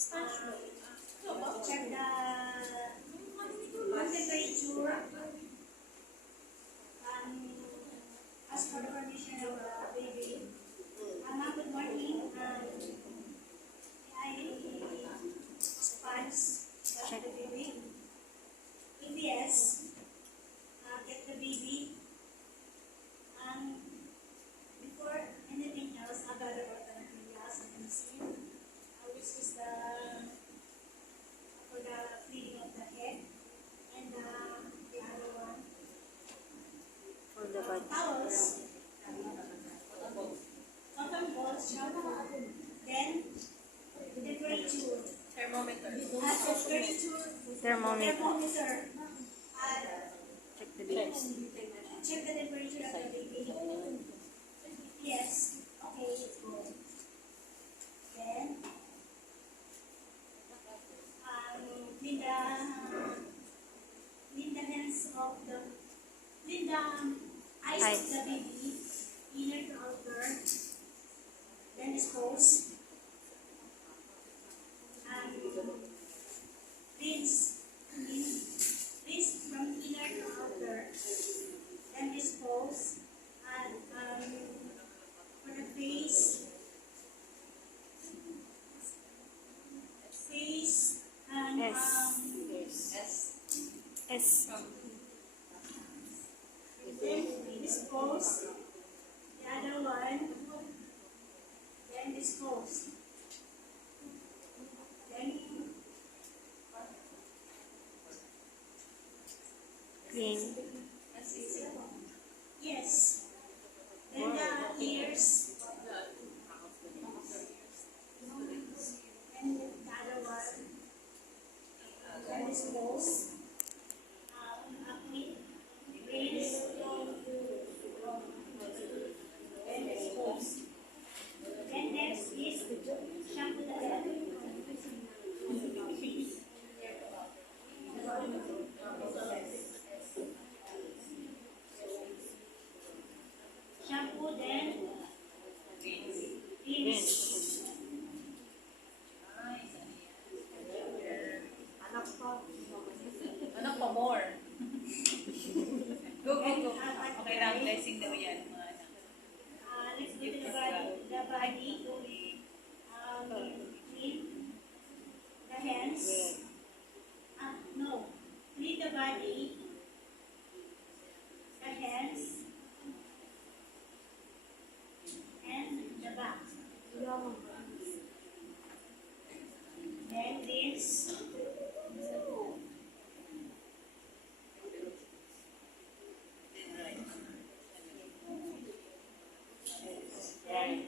check the temperature, ask for the permission of the baby. Ma'am, good morning. I sponge the baby. If yes, get the baby. Before anything else, I got about the materials and medicine, which is for the feeding of the head, and the other one For the body. towels, cotton balls, shampoo, then temperature, Thermometer. thermometer, Check the baby. check the temperature of the baby. Yes, okay, go. Then, clean the hands of clean the eyes of the baby, inner to outer, then dispose, and rinse from inner to outer, then dispose, and for the face and S. S. then dispose the other one, then dispose, then Clean. yes, then the ears, and the other one, then dispose, rinse, then dispose. Then next is shampoo the head. Shampoo, then rinse. Anak pa more. Go. Okay lang, blessing daw yan. Mga anak. Let's do the body to clean the hands. No, clean the body, the hands, and the back. Then rinse. Then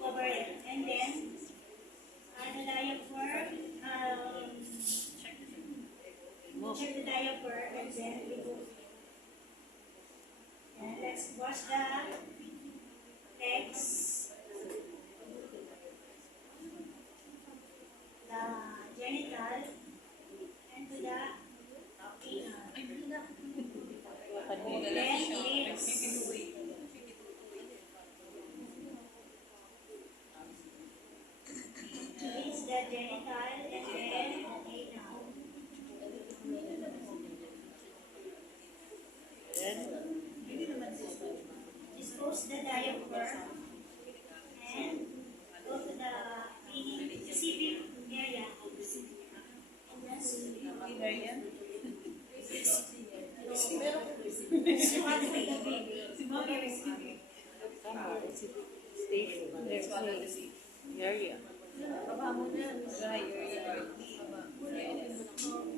cover it, and then the diaper. Check the diaper, and then remove. And let's wash the legs, the genital, and to the anal. Then lips. Rinse the genital and then anal. Dispose the diaper and go to the receiving area. Area? Station. Let's follow the seat. Area. Baba mo na. Dry area. Baba.